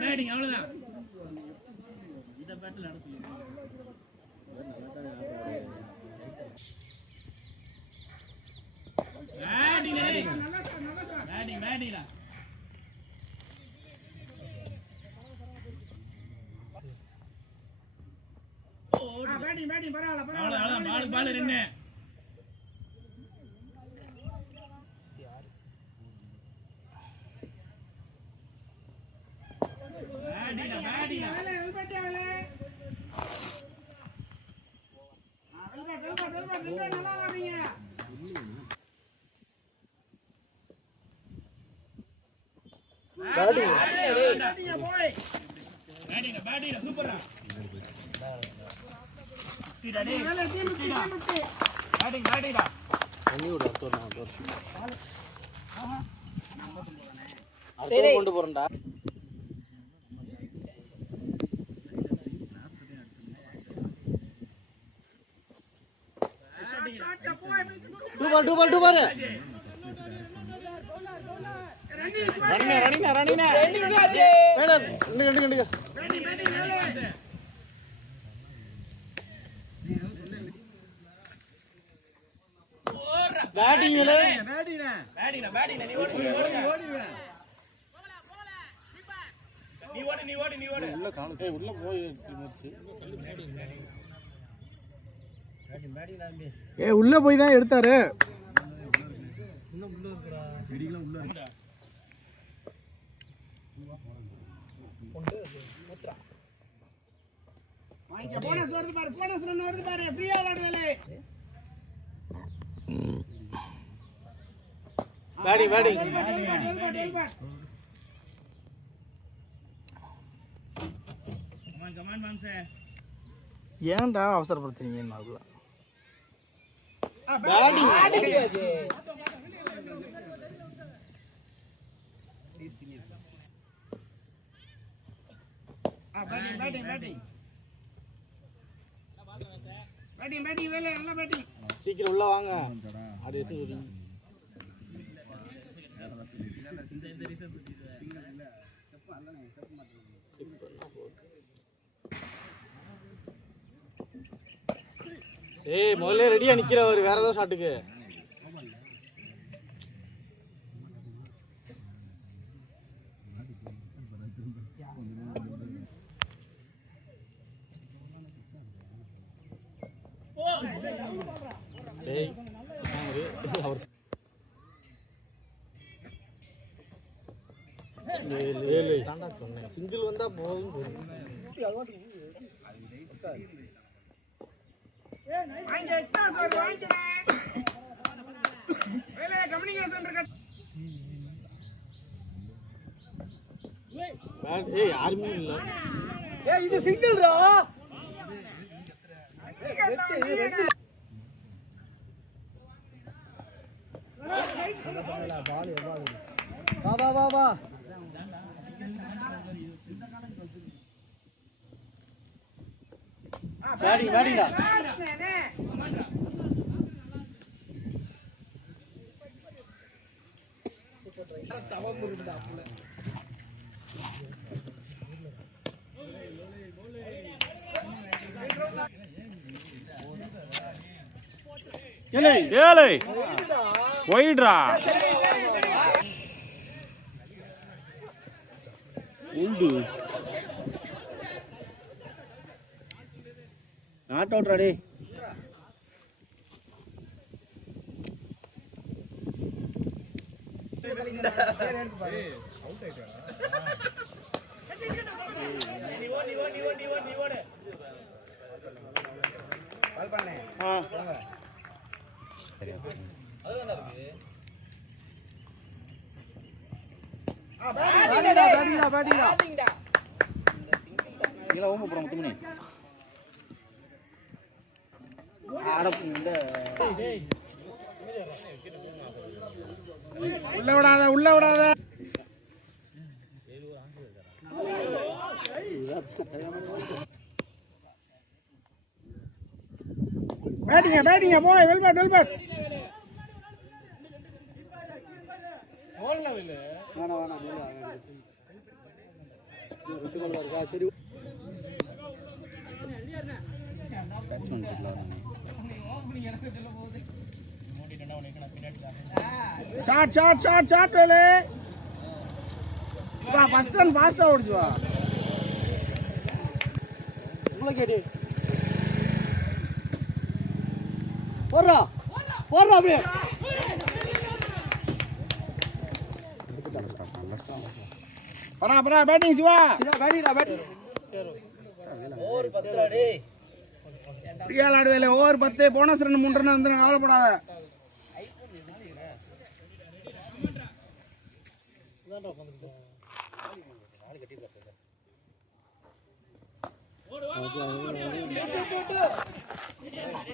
Batting அவ்வளவுதான். இந்த battle நடக்கும். பேட்டிங் பரவாயில்ல பால் ரெண்டு. கொண்டு போறா டூபாரு உள்ள போய் தான் எடுத்தாரு. போனஸ் வருது பாரு, போனஸ் ரன் வருது பாரு, ஃப்ரீயா விளையாடுவேலே. Batting come on மான்சே. ஏன்டா அவசரப்படுத்துறீங்க? அதுல பேட்டிங் வேலை நல்ல பேட்டிங். சீக்கிரம் உள்ள வாங்க. அது ஏய் முதல்ல ரெடியா நிக்கிறவர் வேற ஏதோ ஷாட்டுக்கு. ஏய் அவர் லே தாண்டா சொன்னேன், சிங்கிள் வந்தா போதும். வாங்க எக்ஸ்ட்ரா சார் வாங்கிடே. வேலை கம்யூனிகேஷன் இருக்க. ஏய் யாருமே இல்ல. ஏய் இது சிங்கிள்டா. பால் எவ்வளவு? வா பேட்டிங்கா தவம் இருந்தாப்புல. ஏலே போயிடுறா. உண்டு நாட் அவுட் ரெடி. உள்ள விடாத உள்ள விடாத. பேட்டிங்க பேட்டிங்க போய் வெல்பட் வெல்பட். வேணாம் வேணாம் ரெண்டு கோல் இருக்கா? சரி ஷாட் ஷாட் ஷாட் ஷாட் வேலே வா. ஃபர்ஸ்ட் ரன் ஃபாஸ்டா ஓடிச்சு வா. உங்களுக்கு கேடி போறா போறா அப்படியே. பரா பரா பேட்டிங் சிவா. சிவா பேட்டிடா பேட்டிங். ஓவர் 10 டேய். பிரியா ஆடுவேல ஓவர் 10 போனஸ் ரன் 3 ரன் வந்து கவலைப்படாத.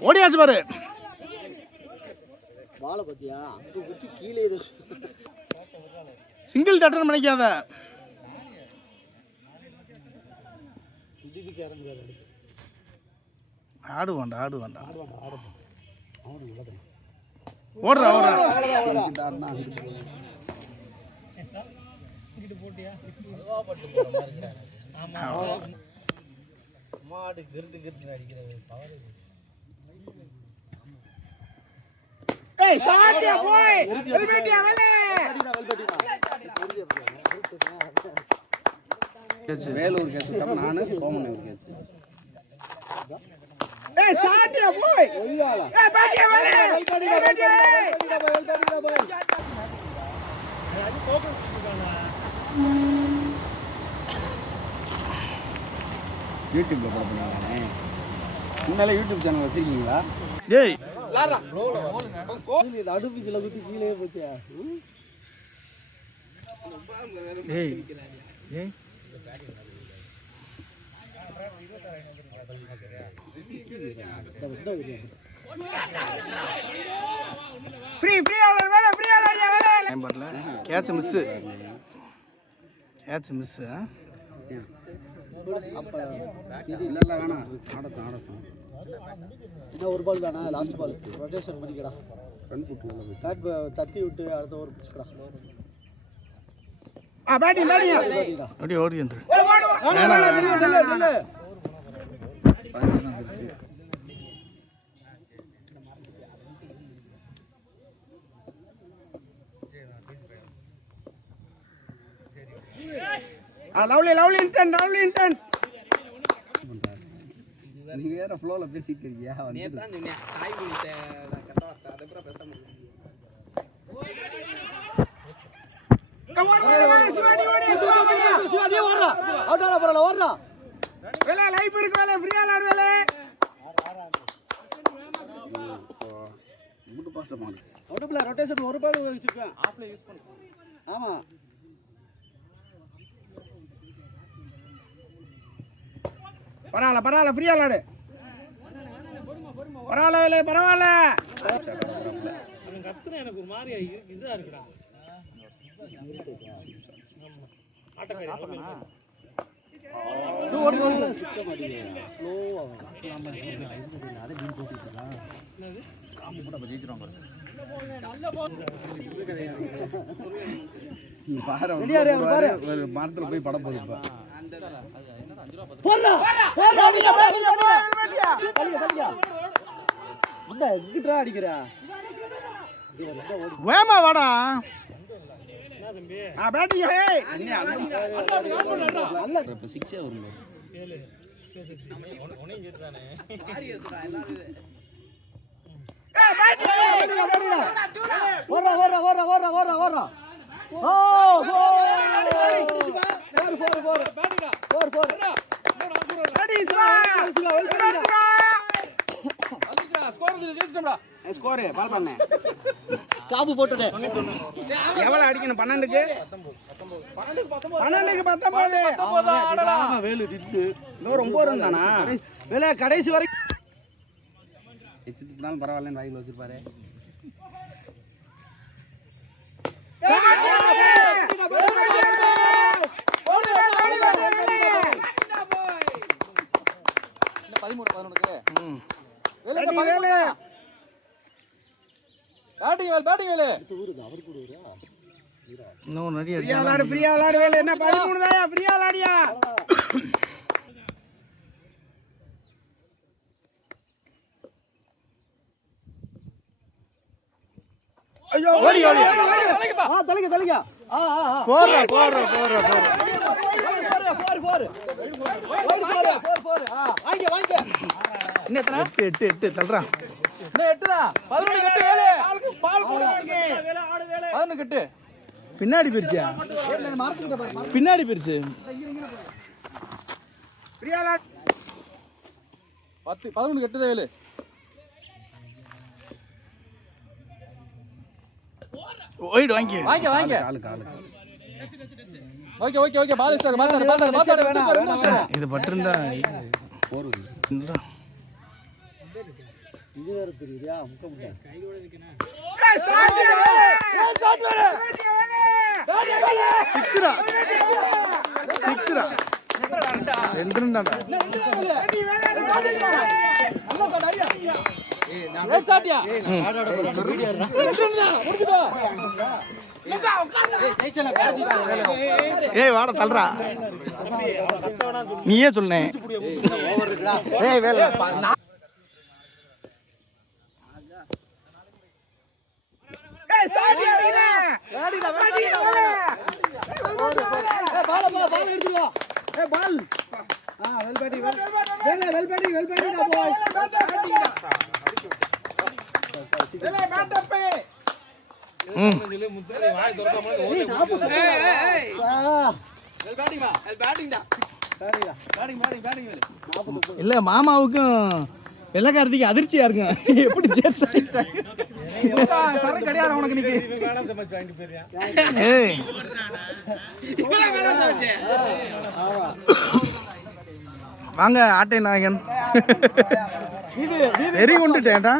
ஓடியாச்சு பாரு. பால பத்தியா அங்க குச்சி கீழே இது சிங்கிள் டட்டர் பண்ணிக்காத. ஆடு வேண்டாம் ஆடு வேண்டாம் ஓடுறா ஓடுறா. மாடு கிருட்டு கிருட்டு அடிக்கிறது பவர். ஏய் சாட்டியா போய் வெல்பெட்டியா வெல்லே வேலூர் கேட்ச் நானு சோமன் கேட்ச். ஏய் சாட்டியா போய் ஒய்யாளா. ஏய் பாட்டியா வெல்லே வெல்பெட்டியா வெல்பெட்டியா போய். அது போக குடுறானே. யூடியூப்ல போட போறானே. முன்னால யூடியூப் சேனல் வச்சிருக்கீங்களா? டேய் லாரா ரோல ஓடுங்க. இது அடுப்புல குத்தி கீழே போச்சு. டேய் ஏய் ஃப்ரீ ஃப்ரீ ஆளர் வேல ஃப்ரீ ஆளர் வேல நம்பர்ல கேட்ச் மிஸ் கேட்ச் மிஸ். அப்ப இது இல்ல வேணா ஆடட்டும் ஆடட்டும். இன்னும் ஒரு பால் தானே லாஸ்ட் பால். ரொட்டேஷன் பண்ணிக்கடா. ரன் புட்டு பேட் தட்டி விட்டு அடுத்த ஓவர் பிடிச்சுக்கடா. ஆ பேட்டிங் பேட்டிங் ஓடி ஓடி வந்து வேணா இல்ல வந்துருச்சு. Lovely lovely intend lovely intend. நீ வேற ஃப்ளோல பேசிட்டு இருக்கியா? நேத்து தான் சொன்னேன் தாய் மொழி கரெக்ட்டா அத அப்புறம் பேச முடியும். கமான் ஓடி சிவானி ஓடி சிவானி ஓடுறா. அவுட் ஆல போறல ஓடுறா. வேல லைஃப் இருக்கு வேல ஃப்ரீயா ஆடு வேல. முட்டு பாஸ்ட் மாடு. அவுட்ல ரொட்டேஷன் ஒரு பால் வச்சிருக்கேன். ஆஃப்ல யூஸ் பண்ணு. ஆமா பரவாயில்ல பரவாயில்ல ஃப்ரீயா விளாடு. பரவாயில்ல பரவாயில்ல. கத்துன எனக்கு ஒரு மாதிரி இதா இருக்குடா. சிக்க மாட்டீங்க ஸ்லோவா அதே டீம் போட்டுட்டா காம்பு போட்டு அப்ப ஜெயிச்சிரோம் பாரு. நல்ல பால் பாரு ஒரு மரத்துல போய் படம் போடுப்பா. போறா போறா வெல்பெட்டியா கலியா முண்டா எங்கடா அடிக்குறா? வேமா வாடா. என்ன தம்பி ஆ பேட்டிங் ஹே என்ன நல்ல இப்ப 6 வருங்க. 7 ஒனே ஏத்துறானே ஆரி ஏத்துறா எல்லாரும். ஏய் பேட்டிங் ஓரா ஓரா ஓரா ஓரா ஓரா ஓரா. ஓ போர் பேட்டிங்கா 4 ரெடி சிவா வெல்பெட்டியா அலிஸ்ரா ஸ்கோர் ஜெயிச்சிட்டோம்டா. ஸ்கோர் பால் பண்ணே காபு போட்டதே எவ்வளவு அடிக்கணும்? 12க்கு 19 ஆடடா. வேலு டிட்டு இன்னும் ரொம்ப இருந்தானா வேலை கடைசி வரைக்கும் எச்சிட்டுனாலும் பரவாயில்லன்னு வாயில வச்சிருப்பாரு. பின்னாடி பிரிச்சா பின்னாடி பிரிச்சு 11 கட்டுதே வேலு. ஒயிட் வாங்கி ஓகே பால் ஸ்டார் மாத்தாரு. இது பட்டிருந்தா இது வேற தெரியுதா முக்க முட்டை ஏய் வாட தள்ளுறா நீயே சொன்னேன். இல்ல மாமாவுக்கும் வெள்ளக்காரத்துக்கு அதிர்ச்சியா இருக்கும். எப்படி கிடையாது உனக்கு நீ வாங்க ஆட்டை நாயகன் வெறி கொண்டுட்டேன்டா.